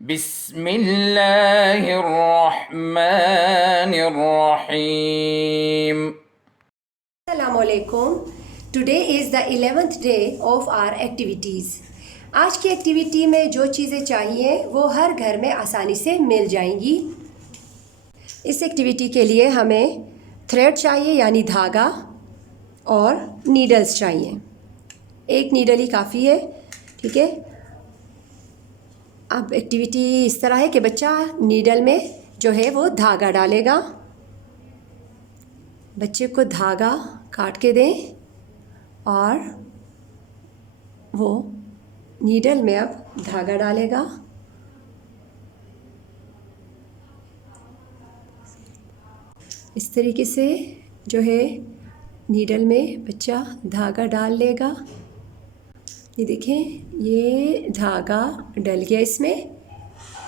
बिस्मिल्लाहिर्रहमानिर्रहीम। Assalamualaikum. Today is the 11th day of our activities. आज की एक्टिविटी में जो चीज़ें चाहिए वो हर घर में आसानी से मिल जाएंगी। इस एक्टिविटी के लिए हमें थ्रेड चाहिए यानी धागा और नीडल्स चाहिए। एक नीडल ही काफ़ी है, ठीक है। अब एक्टिविटी इस तरह है कि बच्चा नीडल में जो है वो धागा डालेगा। बच्चे को धागा काट के दें और वो नीडल में अब धागा डालेगा। इस तरीके से जो है नीडल में बच्चा धागा डाल लेगा। ये देखें, ये धागा डल गया इसमें।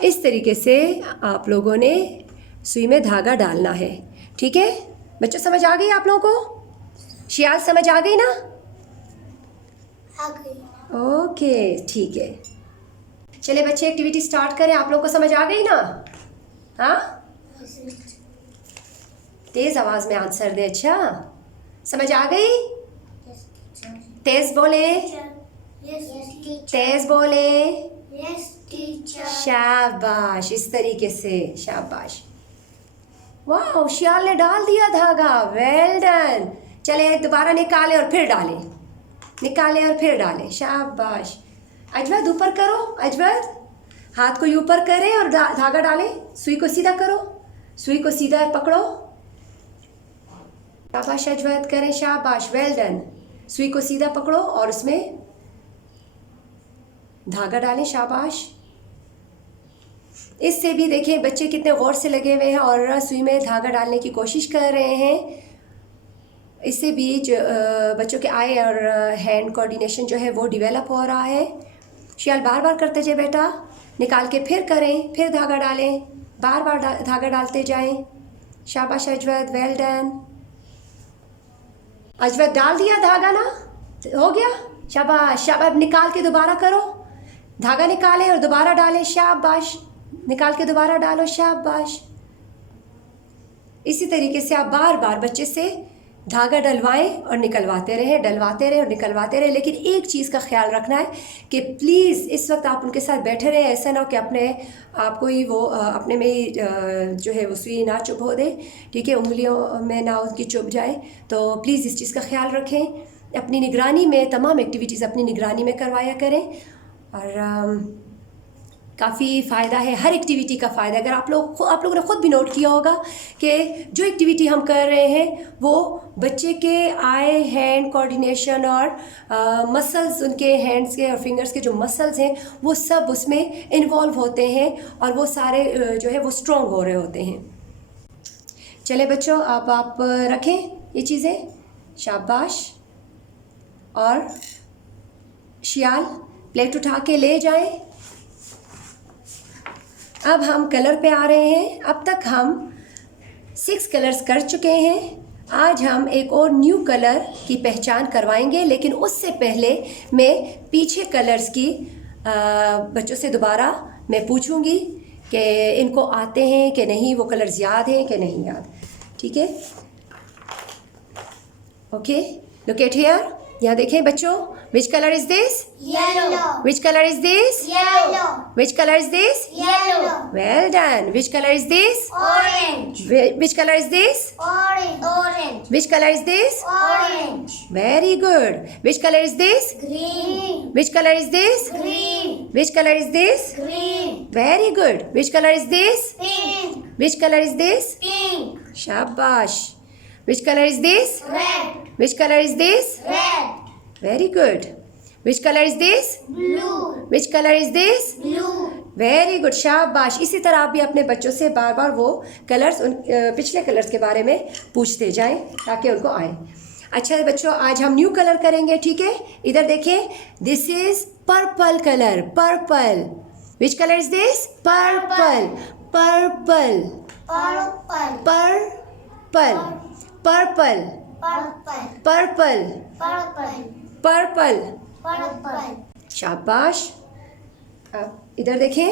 इस तरीके से आप लोगों ने सुई में धागा डालना है, ठीक है। बच्चों समझ आ गई आप लोगों को? शियाल समझ आ गई ना? आ गई। ओके, ठीक है। चलिए बच्चे एक्टिविटी स्टार्ट करें। आप लोगों को समझ आ गई ना? हाँ, तेज आवाज में आंसर दे। अच्छा, समझ आ गई? तेज बोले, तेज बोले। शाबाश, इस तरीके से, शाबाश। वाह, शियाल ने डाल दिया धागा, वेल डन। चले दोबारा निकाले और फिर डालें, निकाले और फिर डालें, शाबाश। अजवद ऊपर करो, अजवद हाथ को ऊपर करें और धागा डालें। सुई को सीधा करो, सुई को सीधा पकड़ो। शाबाश अजवद, करें, शाबाश, वेल डन। सुई को सीधा पकड़ो और उसमें धागा डालें, शाबाश। इससे भी देखिए बच्चे कितने गौर से लगे हुए हैं और सुई में धागा डालने की कोशिश कर रहे हैं। इससे भी जो बच्चों के आई और हैंड कोऑर्डिनेशन जो है वो डेवलप हो रहा है। शियाल बार बार करते जाए बेटा, निकाल के फिर करें, फिर धागा डालें, बार बार धागा डालते जाएं। शाबाश अजवद, वेल डन। अजवद डाल दिया धागा ना, हो गया, शाबाश। शाबाश, निकाल के दोबारा करो, धागा निकालें और दोबारा डालें, शाबाश। निकाल के दोबारा डालो, शाबाश। इसी तरीके से आप बार बार बच्चे से धागा डलवाएं और निकलवाते रहें, डलवाते रहें और निकलवाते रहें। लेकिन एक चीज़ का ख्याल रखना है कि प्लीज़ इस वक्त आप उनके साथ बैठे रहें। ऐसा ना हो कि अपने आपको ही वो अपने में ही जो है वो सुई ना चुभो दे, ठीक है, उंगलियों में ना उनकी चुभ जाए। तो प्लीज़ इस चीज़ का ख्याल रखें। अपनी निगरानी में तमाम एक्टिविटीज़ अपनी निगरानी में करवाया करें और काफ़ी फ़ायदा है, हर एक्टिविटी का फ़ायदा। अगर आप लोगों ने ख़ुद भी नोट किया होगा कि जो एक्टिविटी हम कर रहे हैं वो बच्चे के आई हैंड कोऑर्डिनेशन और मसल्स, उनके हैंड्स के और फिंगर्स के जो मसल्स हैं वो सब उसमें इन्वॉल्व होते हैं और वो सारे जो है वो स्ट्रॉन्ग हो रहे होते हैं। चले बच्चों, अब आप रखें ये चीज़ें, शाबाश। और शियाल प्लेट उठा के ले जाएं। अब हम कलर पे आ रहे हैं। अब तक हम 6 कलर्स कर चुके हैं। आज हम एक और न्यू कलर की पहचान करवाएंगे, लेकिन उससे पहले मैं पीछे कलर्स की बच्चों से दोबारा मैं पूछूंगी कि इनको आते हैं कि नहीं, वो कलर्स याद हैं कि नहीं याद, ठीक है। Okay, look at here. यहाँ देखें बच्चों, which color is this? Yellow. Which color is this? Yellow. Which color is this? Yellow. Well done. Which color is this? Orange. Which color is this? Orange. Orange. Which color is this? Orange. Very good. Which color is this? Green. Which color is this? Green. Which color is this? Green. Very good. Which color is this? Pink. Which color is this? Pink. Shabash. Which color is this? Red. Which color is this? Red. Very good. Which color is this? Blue. Which color is this? Blue. Very good, शाबाश। इसी तरह आप भी अपने बच्चों से बार बार वो colours, उन पिछले कलर्स के बारे में पूछते जाएं ताकि उनको आए। अच्छा बच्चों, आज हम न्यू कलर करेंगे, ठीक है। इधर देखिए, this is purple colour, purple. Which colour is this? Purple, purple, Purple. Purple, purple, Purple. Purple, Purple. Purple. Purple. शाबाश। अब इधर देखें,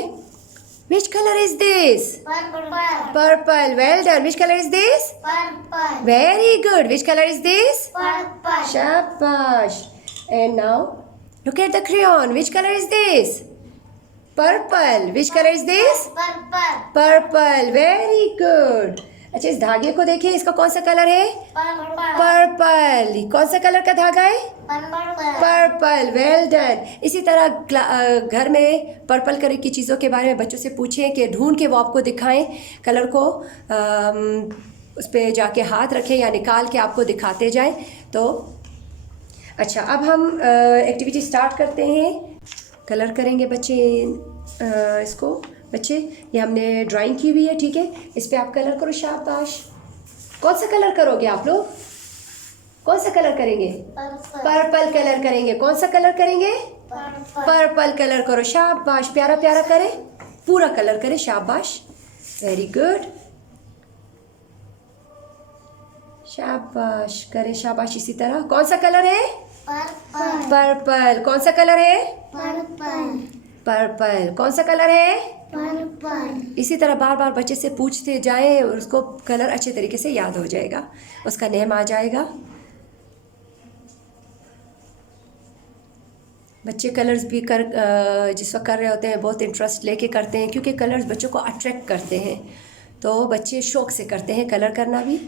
Which color is this? Purple. Purple. Well done. Which color is this? Purple. Very good. Which color is this? Purple. Shabash. And now look at the crayon. Which color is this? Purple. Which color is this? Purple. Purple. Very good. अच्छा, इस धागे को देखें, इसका कौन सा colour है? Purple. Purple. कौन सा कलर का धागा है? Purple. पर्पल। Well done. इसी तरह घर में पर्पल कलर की चीज़ों के बारे में बच्चों से पूछें कि ढूंढ के वो आपको दिखाएं कलर को, उस पर जाके हाथ रखें या निकाल के आपको दिखाते जाएं। तो अच्छा, अब हम एक्टिविटी स्टार्ट करते हैं। कलर करेंगे बच्चे इसको। बच्चे, ये हमने ड्राइंग की हुई है, ठीक है? इस पे आप कलर करो। शाबाश। कौन सा कलर करोगे आप लोग? कौन सा कलर करेंगे? Purple. पर्पल कलर करेंगे। कौन सा कलर करेंगे? Purple. पर्पल कलर करो। शाबाश। प्यारा प्यारा करें, पूरा कलर करें। शाबाश। Very good. शाबाश करें। शाबाश। इसी तरह कौन सा कलर है? Purple. पर्पल। कौन सा कलर है? Purple. पर्पल। कौन सा कलर है? Purple. इसी तरह बार बार बच्चे से पूछते जाएं और उसको कलर अच्छे तरीके से याद हो जाएगा, उसका नेम आ जाएगा। बच्चे कलर्स भी जिस वक्त कर रहे होते हैं बहुत इंटरेस्ट लेके करते हैं, क्योंकि कलर्स बच्चों को अट्रैक्ट करते हैं। तो बच्चे शौक़ से करते हैं कलर करना भी,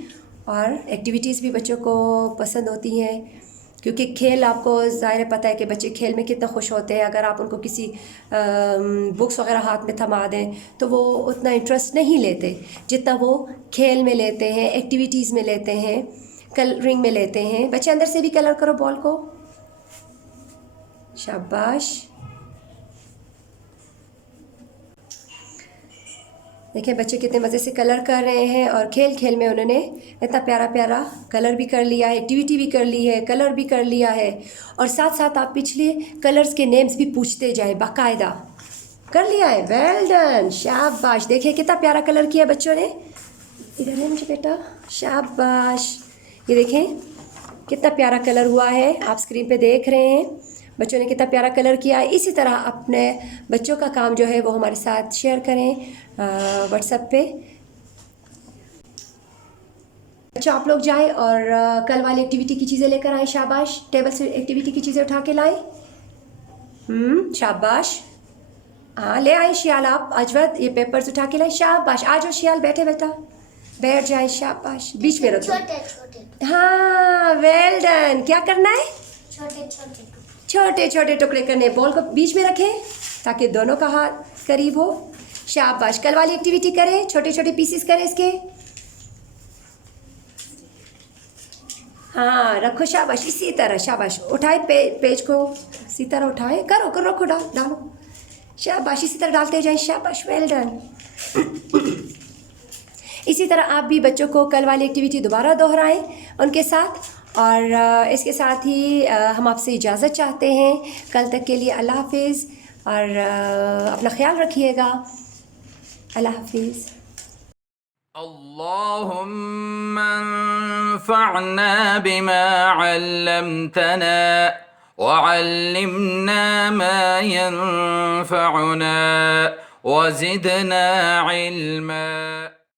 और एक्टिविटीज़ भी बच्चों को पसंद होती हैं, क्योंकि खेल आपको ज़ाहिर पता है कि बच्चे खेल में कितना खुश होते हैं। अगर आप उनको किसी बुक्स वगैरह हाथ में थमा दें तो वो उतना इंटरेस्ट नहीं लेते जितना वो खेल में लेते हैं, एक्टिविटीज़ में लेते हैं, कलरिंग में लेते हैं। बच्चे अंदर से भी कलर करो बॉल को। शाबाश। देखिए बच्चे कितने मज़े से कलर कर रहे हैं, और खेल खेल में उन्होंने इतना प्यारा प्यारा कलर भी कर लिया है, एक्टिविटी भी कर ली है, कलर भी कर लिया है, और साथ साथ आप पिछले कलर्स के नेम्स भी पूछते जाएं, बाकायदा कर लिया है। Well done. शाबाश। देखिए कितना प्यारा कलर किया बच्चों ने। इधर है मुझे बेटा। शाबाश। ये देखें कितना प्यारा कलर हुआ है, आप स्क्रीन पे देख रहे हैं बच्चों ने कितना प्यारा कलर किया है। इसी तरह अपने बच्चों का काम जो है वो हमारे साथ शेयर करें व्हाट्सएप पे। अच्छा, आप लोग जाएं और कल वाली एक्टिविटी की चीज़ें लेकर आएँ। शाबाश। टेबल से एक्टिविटी की चीज़ें उठा के लाएं। शाबाश। हाँ, ले आए शियाल आप। अजवत, ये पेपर्स उठा के लाएं। शाबाश। आ जाओ शियाल, बैठे बेटा, बैठ जाए। शाबाश। बीच में रखो। छोटे छोटे हाँ, वेल डन। क्या करना है? छोटे छोटे छोटे छोटे टुकड़े करने। बॉल को बीच में रखें ताकि दोनों का हाथ करीब हो। शाबाश। कल वाली एक्टिविटी करें, छोटे छोटे पीसेस करें इसके। हाँ, रखो। शाबाश। इसी तरह। शाबाश। उठाए पेज को इसी तरह उठाए, करो करो, रखो, डालो। शाबाश। इसी तरह डालते जाएं। शाबाश। Well done. इसी तरह आप भी बच्चों को कल वाली एक्टिविटी दोबारा दोहराएं उनके साथ। और इसके साथ ही हम आपसे इजाज़त चाहते हैं। कल तक के लिए अल्लाह हाफिज़, और अपना ख्याल रखिएगा। अल्लाह हाफिज़। अल्लाहुम्मा अन्फ़अना बिमा अल्लमतना वअल्लिमना मा यंफ़अुना वज़िदना इल्मा।